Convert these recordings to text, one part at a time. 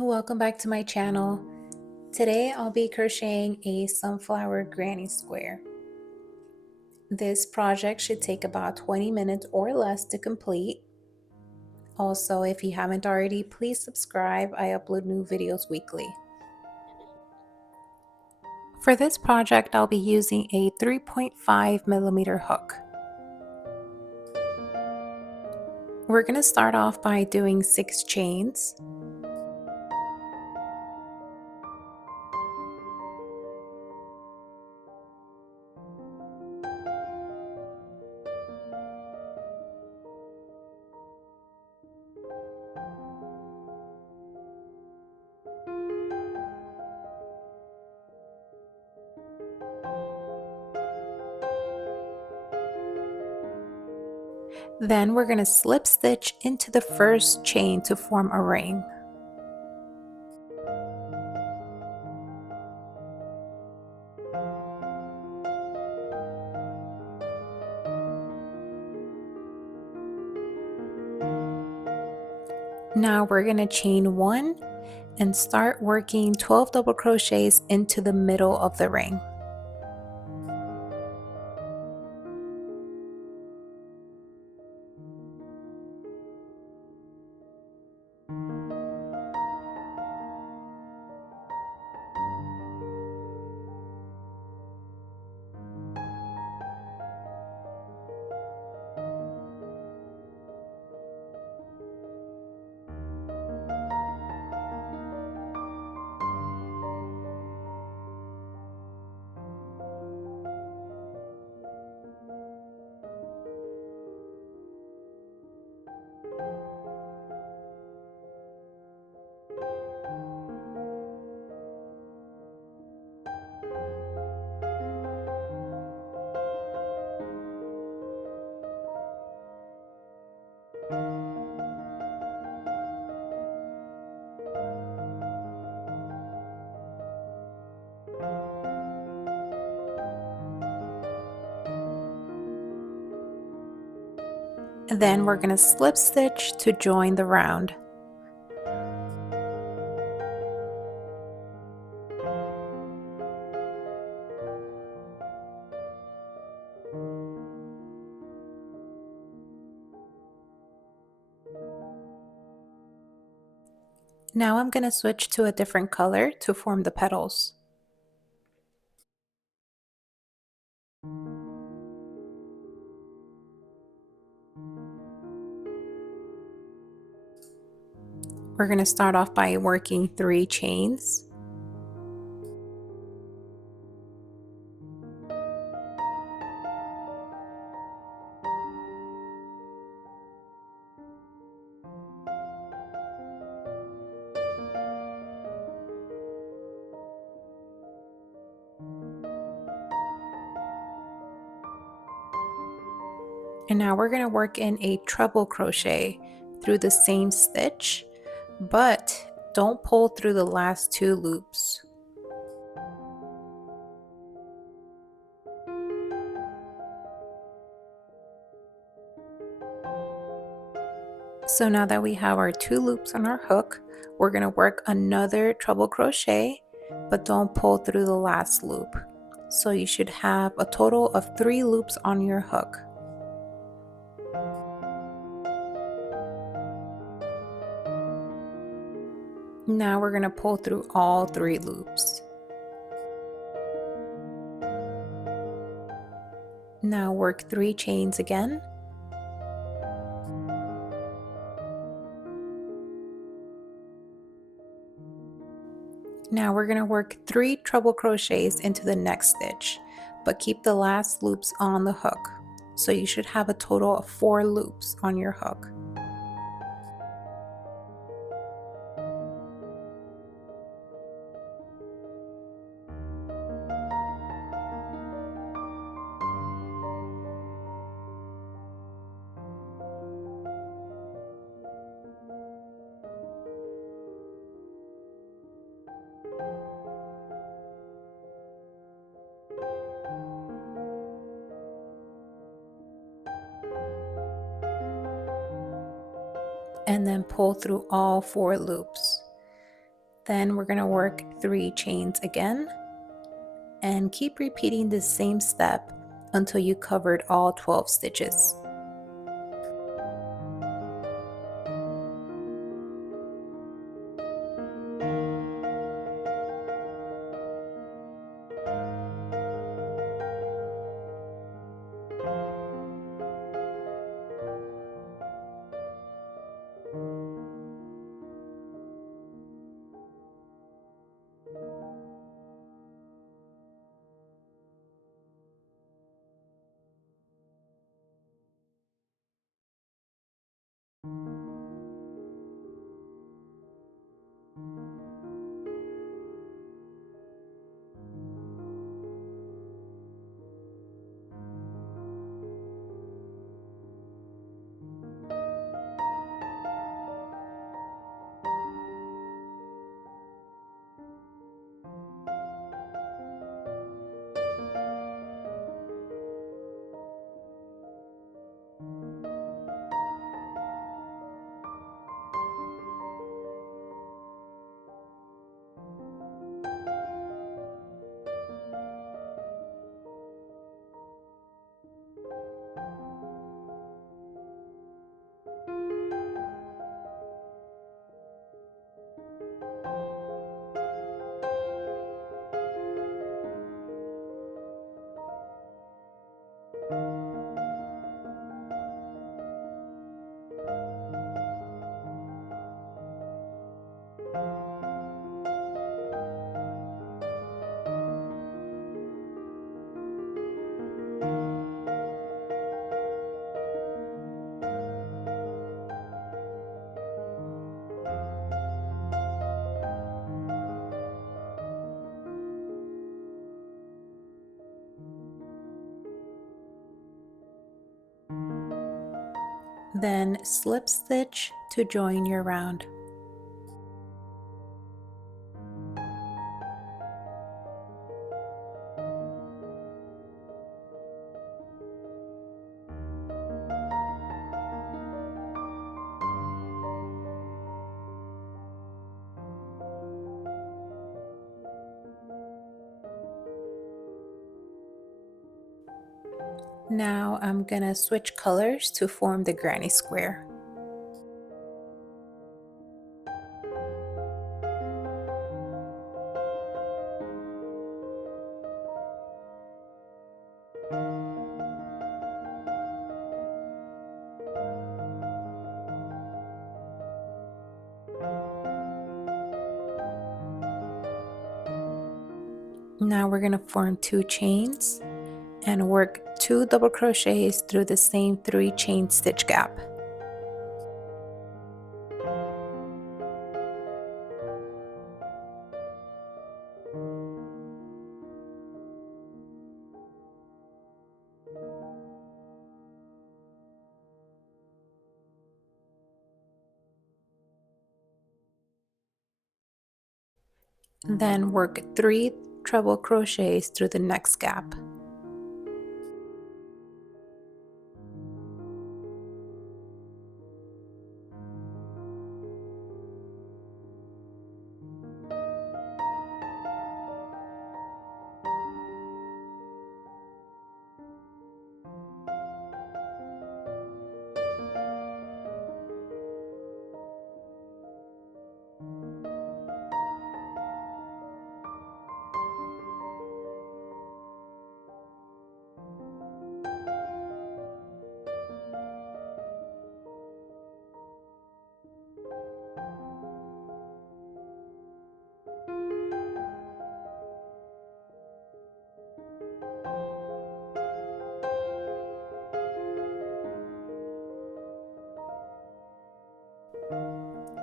Welcome back to my channel. Today I'll be crocheting a sunflower granny square. This project should take about 20 minutes or less to complete. Also, if you haven't already, please subscribe. I upload new videos weekly. For this project, I'll be using a 3.5mm hook. We're going to start off by doing 6 chains. Then we're going to slip stitch into the first chain to form a ring. Now we're going to chain 1 and start working 12 double crochets into the middle of the ring. Then we're going to slip stitch to join the round. Now I'm going to switch to a different color to form the petals. We're going to start off by working 3 chains. And now we're going to work in a treble crochet through the same stitch, but don't pull through the last 2 loops. So now that we have our 2 loops on our hook, we're going to work another treble crochet, but don't pull through the last loop. So you should have a total of 3 loops on your hook. Now we're going to pull through all 3 loops. Now work 3 chains again. Now we're going to work 3 treble crochets into the next stitch, but keep the last loops on the hook. So you should have a total of 4 loops on your hook. And then pull through all 4 loops. Then we're going to work 3 chains again and keep repeating the same step until you covered all 12 stitches. Then slip stitch to join your round. Now I'm gonna switch colors to form the granny square. Now we're gonna form 2 chains and work 2 double crochets through the same 3 chain stitch gap. Then work 3 treble crochets through the next gap.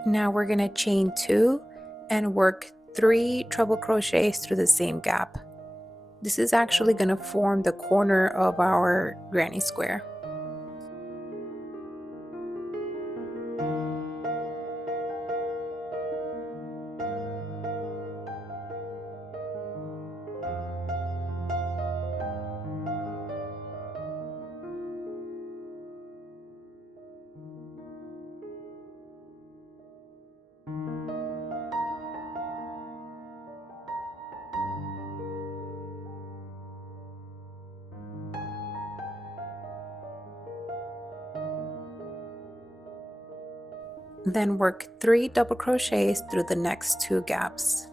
Now we're gonna chain 2 and work 3 treble crochets through the same gap. This is actually gonna form the corner of our granny square. Then work 3 double crochets through the next 2 gaps.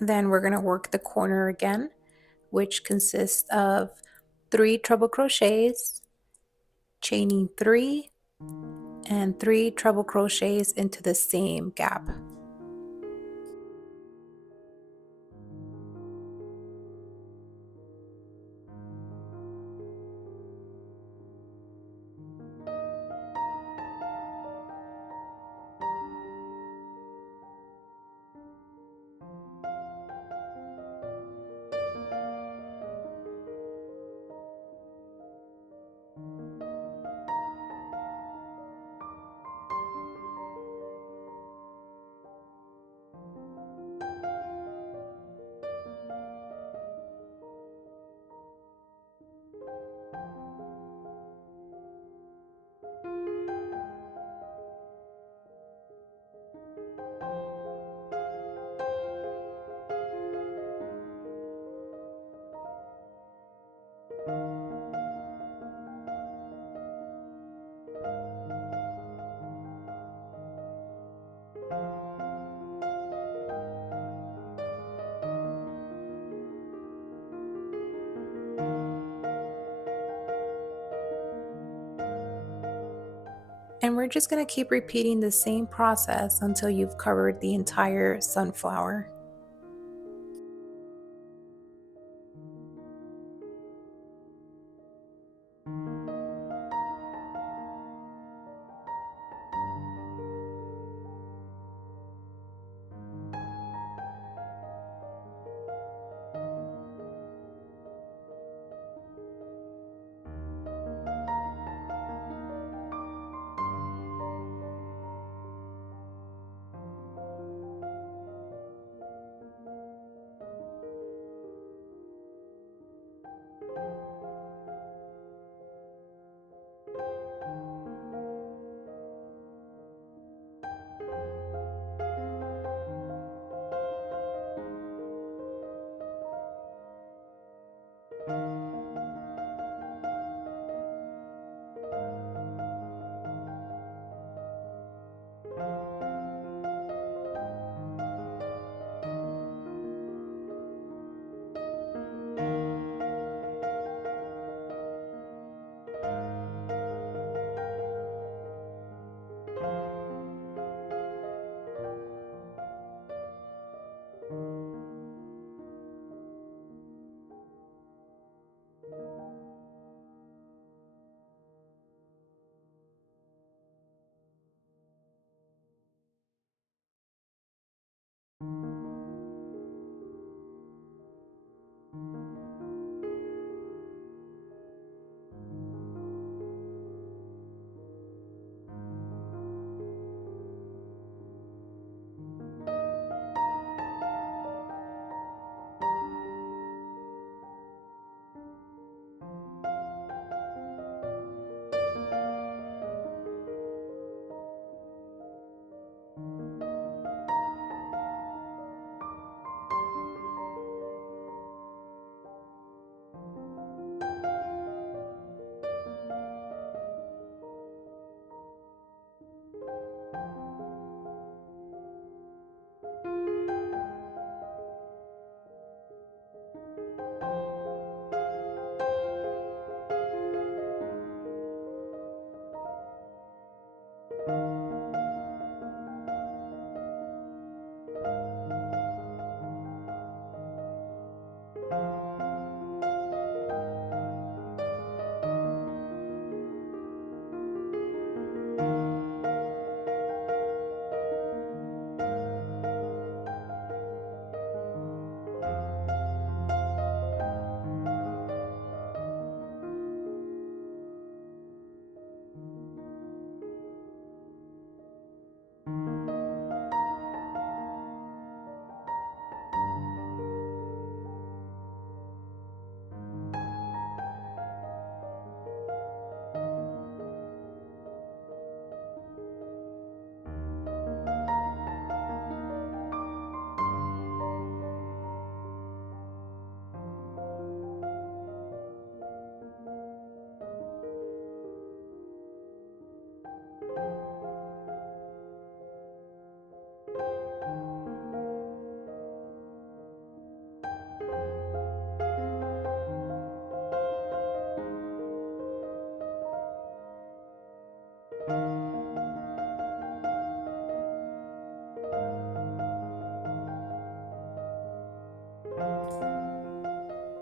Then we're going to work the corner again, which consists of 3 treble crochets, chaining 3, and 3 treble crochets into the same gap. And we're just going to keep repeating the same process until you've covered the entire sunflower.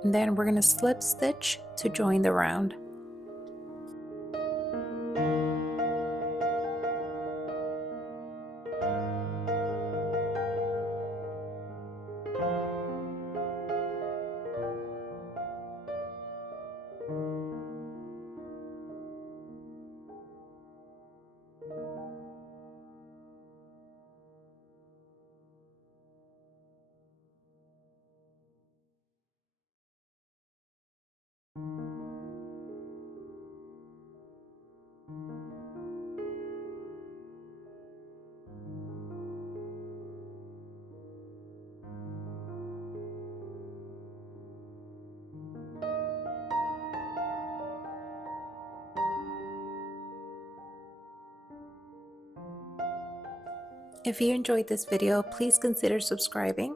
And then we're going to slip stitch to join the round. If you enjoyed this video, please consider subscribing.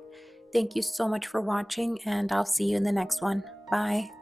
Thank you so much for watching, and I'll see you in the next one. Bye.